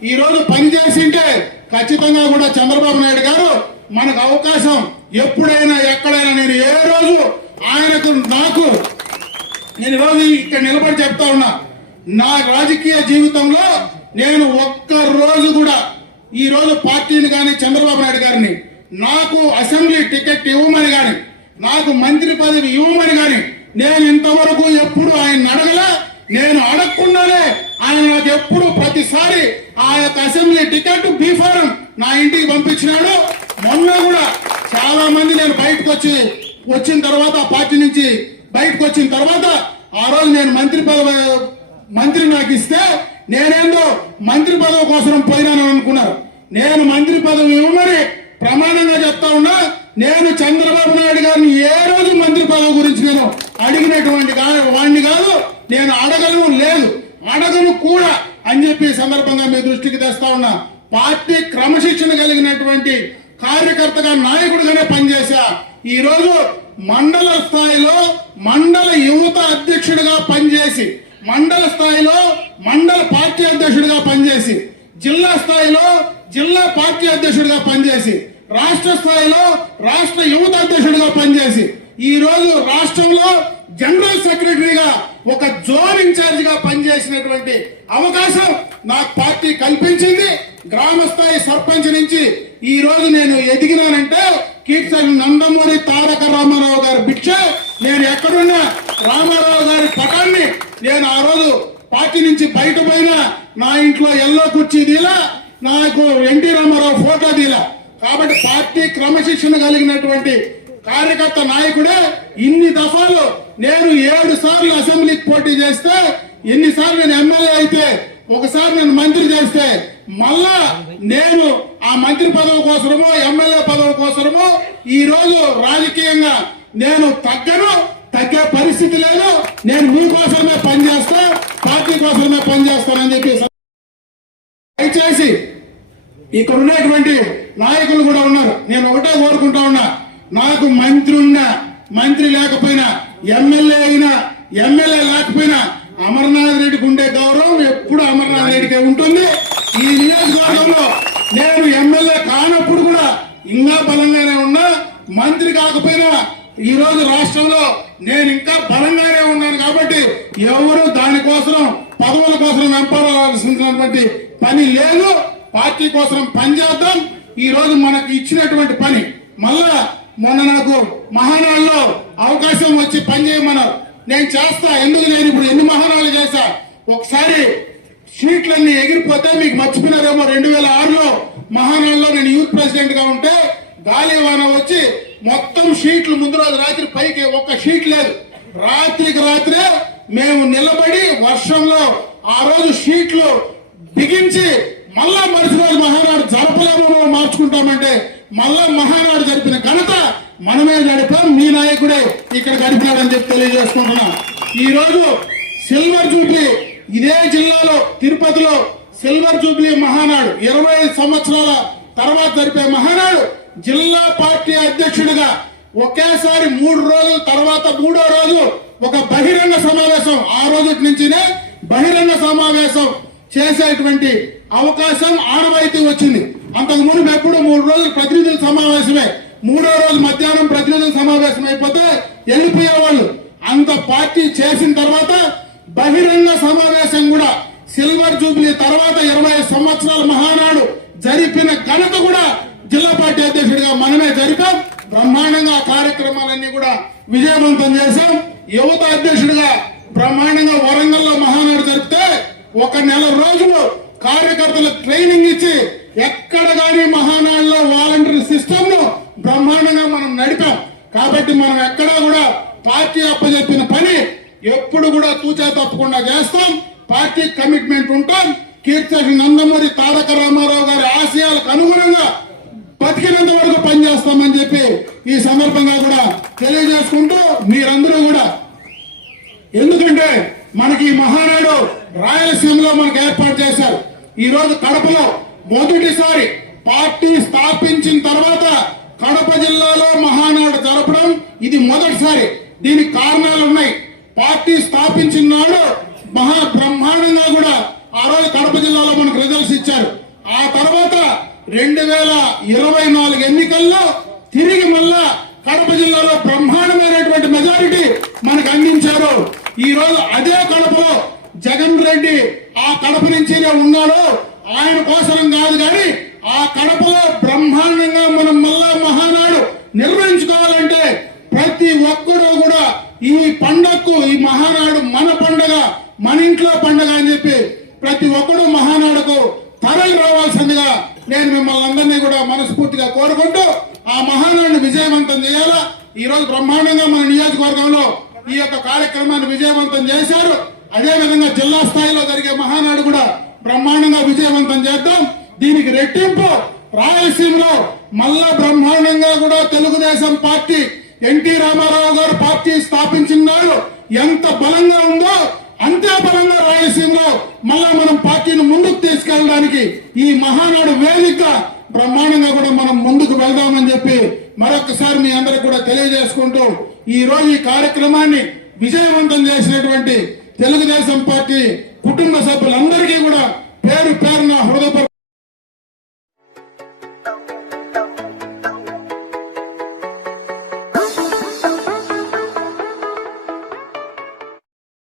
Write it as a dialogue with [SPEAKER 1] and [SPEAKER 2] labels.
[SPEAKER 1] ఈ రోజు పని చేసింటే ఖచ్చితంగా కూడా చంద్రబాబు నాయుడు గారు మనకు అవకాశం ఎప్పుడైనా ఎక్కడైనా నేను ఏ రోజు ఆయనకు నాకు నేను ఈరోజు ఇక్కడ నిలబడి చెప్తా ఉన్నా నా రాజకీయ జీవితంలో నేను ఒక్క రోజు కూడా ఈ రోజు పార్టీని కానీ చంద్రబాబు నాయుడు గారిని నాకు అసెంబ్లీ టికెట్ ఇవ్వమని కానీ నాకు మంత్రి పదవి ఇవ్వమని కానీ నేను ఇంతవరకు ఎప్పుడు ఆయన అడగలే. నేను అడగకుండానే ఆయన నాకు ఎప్పుడు ప్రతిసారి ఆ యొక్క అసెంబ్లీ టికెట్ బీఫారం నా ఇంటికి పంపించినాడు. మొన్న కూడా చాలా మంది నేను బయటకు వచ్చి వచ్చిన తర్వాత ఆ పార్టీ నుంచి బయటకు వచ్చిన తర్వాత ఆ రోజు నేను మంత్రి పదవి మంత్రి నాకు ఇస్తే నేనేందో మంత్రి పదవి కోసం పోయినాను అనుకున్నారు. నేను మంత్రి పదవి ఇవ్వమని ప్రమాణంగా చెప్తా ఉన్నా నేను చంద్రబాబు నాయుడు గారిని ఏ రోజు మంత్రి పదవి గురించి నేను అడిగినటువంటి కా- వాడిని కాదు నేను అడగను లేదు అడగను కూడా అని చెప్పి ఈ సందర్భంగా మీ దృష్టికి తెస్తా ఉన్నా పార్టీ క్రమశిక్షణ కలిగినటువంటి కార్యకర్తగా నాయకుడిగానే పనిచేశా. ఈరోజు మండల స్థాయిలో మండల యువత అధ్యక్షుడిగా పనిచేసి మండల స్థాయిలో మండల పార్టీ అధ్యక్షుడిగా పనిచేసి జిల్లా స్థాయిలో జిల్లా పార్టీ అధ్యక్షుడిగా పనిచేసి రాష్ట్ర స్థాయిలో రాష్ట్ర యువత అధ్యక్షుడిగా పనిచేసి ఈ రోజు రాష్ట్రంలో జనరల్ సెక్రటరీగా ఒక జోన్ ఇన్ఛార్జ్గా పనిచేసినటువంటి అవకాశం నాకు పార్టీ కల్పించింది. గ్రామ స్థాయి సర్పంచ్ నుంచి ఈ రోజు నేను ఎదిగినానంటే కీర్తన్ నందమూరి తారక రామారావు గారి భిక్ష. నేను ఎక్కడున్నా రామారావు గారి పటాన్ని నేను ఆ రోజు పార్టీ నుంచి బయట పోయినా నా ఇంట్లో ఎల్లో కుర్చీ దీలా నాకు ఎన్టీ రామారావు ఫోటో దీలా కాబట్టి పార్టీ క్రమశిక్షణ కలిగినటువంటి కార్యకర్త నాయకుడే ఇన్ని దఫాలు నేను ఏడు సార్లు అసెంబ్లీకి పోటీ చేస్తే ఎన్నిసార్లు నేను ఎమ్మెల్యే అయితే ఒకసారి నేను మంత్రి చేస్తే మళ్ళా నేను ఆ మంత్రి పదవి కోసమో ఎమ్మెల్యే పదవి కోసమో ఈ రోజు రాజకీయంగా నేను తగ్గను తగ్గే పరిస్థితి లేదు. నేను మీకోసమే పనిచేస్తా పార్టీ కోసమే పనిచేస్తానని చెప్పి దయచేసి ఇక్కడ ఉన్నటువంటి నాయకులు కూడా ఉన్నారు. నేను ఒకటే కోరుకుంటా ఉన్నా నాకు మంత్రి ఉన్నా మంత్రి లేకపోయినా ఎమ్మెల్యే అయినా ఎమ్మెల్యే లేకపోయినా అమర్నాథ్ రెడ్డికి ఉండే గౌరవం ఎప్పుడు అమర్నాథ్ రెడ్డికే ఉంటుంది. ఈ నియోజకవర్గంలో నేను ఎమ్మెల్యే కానప్పుడు కూడా ఇంకా బలంగానే ఉన్నా మంత్రి కాకపోయినా ఈ రోజు రాష్ట్రంలో నేను ఇంకా బలంగానే ఉన్నాను కాబట్టి ఎవరు దానికోసం పదవుల కోసం వెంపడాల్సినటువంటి పని లేదు. పార్టీ కోసం పనిచేద్దాం ఈ రోజు మనకు ఇచ్చినటువంటి పని మళ్ళా మొన్న నాకు మహానాడులో అవకాశం వచ్చి పని చేయమన్నారు. నేను చేస్తా ఎందుకు నేను ఇప్పుడు ఎన్ని మహానాలు చేశా? ఒకసారి సీట్లన్నీ ఎగిరిపోతే మీకు మర్చిపోయినారేమో. రెండు వేల ఆరులో మహానాడులో నేను యూత్ ప్రెసిడెంట్గా ఉంటే గాలి వాన వచ్చి మొత్తం షీట్లు ముందు రోజు రాత్రి పైకి ఒక్క షీట్ లేదు. రాత్రికి రాత్రే మేము నిలబడి వర్షంలో ఆ రోజు షీట్లు బిగించి మళ్ళా మరుసటి రోజు మహానాడు జరపలేమో మార్చుకుంటామంటే మళ్ళా మహానాడు జరిపిన ఘనత మనమే నడిపాం మీ నాయకుడే ఇక్కడ గడిపాడని చెప్పి తెలియజేసుకుంటున్నాం. ఈ రోజు సిల్వర్ జూబ్లీ ఇదే జిల్లాలో తిరుపతిలో సిల్వర్ జూబ్లీ మహానాడు ఇరవై సంవత్సరాల తర్వాత జరిపే మహానాడు. జిల్లా పార్టీ అధ్యక్షుడిగా ఒకేసారి మూడు రోజుల తర్వాత మూడో రోజు ఒక బహిరంగ సమావేశం. ఆ రోజు నుంచినే బహిరంగ సమావేశం చేసేటువంటి అవకాశం ఆనవాయితీ వచ్చింది. అంతకు మునుపు ఎప్పుడు మూడు రోజులు ప్రతినిధుల సమావేశమే. మూడో రోజు మధ్యాహ్నం ప్రతినిధుల సమావేశం అయిపోతే వెళ్ళిపోయేవాళ్ళు అంత పార్టీ చేసిన తర్వాత బహిరంగ సమావేశం కూడా సిల్వర్ జూబ్లీ తర్వాత ఇరవై సంవత్సరాల మహానాడు జరిపిన ఘనత కూడా జిల్లా పార్టీ అధ్యక్షుడిగా మనమే జరిపాం. బ్రహ్మాండంగా కార్యక్రమాలన్నీ కూడా విజయవంతం చేశాం. యువత అధ్యక్షుడిగా బ్రహ్మాండంగా వరంగల్లో మహానాడు జరిపితే ఒక నెల రోజులు కార్యకర్తలకు ట్రైనింగ్ ఇచ్చి ఎక్కడ గాని మహానాడులో వాలంటీర్ సిస్టమ్ను బ్రహ్మాండంగా మనం నడిపాం. కాబట్టి మనం ఎక్కడా కూడా పార్టీ అప్పచెప్పిన పని ఎప్పుడు కూడా తూచా తప్పకుండా చేస్తాం. పార్టీ కమిట్మెంట్ ఉంటాం. కీర్తి నందమూరి తారక రామారావు గారి ఆశయాలకు అనుగుణంగా బతికినంత వరకు పనిచేస్తామని చెప్పి ఈ సందర్భంగా కూడా తెలియజేసుకుంటూ మీరందరూ కూడా. ఎందుకంటే మనకి ఈ మహానాడు రాయలసీమలో మనకు ఏర్పాటు చేశారు. ఈ రోజు కడపలో మొదటిసారి పార్టీ స్థాపించిన తర్వాత కడప జిల్లాలో మహానాడు జరపడం ఇది మొదటిసారి. దీనికి కారణాలు ఉన్నాయి. పార్టీ స్థాపించిన నాడు మహా బ్రహ్మాండంగా కూడా ఆ రోజు కడప జిల్లాలో మనకు రిజల్ట్స్ ఇచ్చారు. ఆ తర్వాత రెండు వేల ఇరవై నాలుగు ఎన్నికల్లో తిరిగి మళ్ళా కడప జిల్లాలో బ్రహ్మాండమైనటువంటి మెజారిటీ మనకు అందించారు. ఈ రోజు అదే కడపలో జగన్ రెడ్డి ఆ కడప నుంచినే ఉన్నాడు. ఆయన కోసరం కాదు కానీ ఆ కడపలో బ్రహ్మాండంగా మనం మళ్ళా మహానాడు నిర్వహించుకోవాలంటే ప్రతి ఒక్కరూ కూడా ఈ పండగకు ఈ మహానాడు మన పండగ మన ఇంట్లో పండగ అని చెప్పి ప్రతి ఒక్కరూ మహానాడుకు తరలి రావాల్సిందిగా నేను మిమ్మల్ని అందరినీ కూడా మనస్ఫూర్తిగా కోరుకుంటూ ఆ మహానాడుని విజయవంతం చేయాలా? ఈ రోజు బ్రహ్మాండంగా మన నియోజకవర్గంలో ఈ యొక్క కార్యక్రమాన్ని విజయవంతం చేశారు. అదే విధంగా జిల్లా స్థాయిలో జరిగే మహానాడు కూడా బ్రహ్మాండంగా విజయవంతం చేద్దాం. దీనికి రెట్టింపు రాయలసీమలో మళ్ళా బ్రహ్మాండంగా కూడా తెలుగుదేశం పార్టీ ఎన్టీ రామారావు గారు పార్టీ స్థాపించినారు ఎంత బలంగా ఉందో అంతే బలంగా రాయలసీమలో మళ్ళా మనం పార్టీని ముందుకు తీసుకెళ్ళడానికి ఈ మహానాడు వేదిక బ్రహ్మాండంగా కూడా మనం ముందుకు వెళ్దామని చెప్పి మరొకసారి మీ అందరికి కూడా తెలియజేసుకుంటూ ఈ రోజు ఈ కార్యక్రమాన్ని విజయవంతం చేసినటువంటి తెలుగుదేశం పార్టీ కుటుంబ సభ్యులందరికీ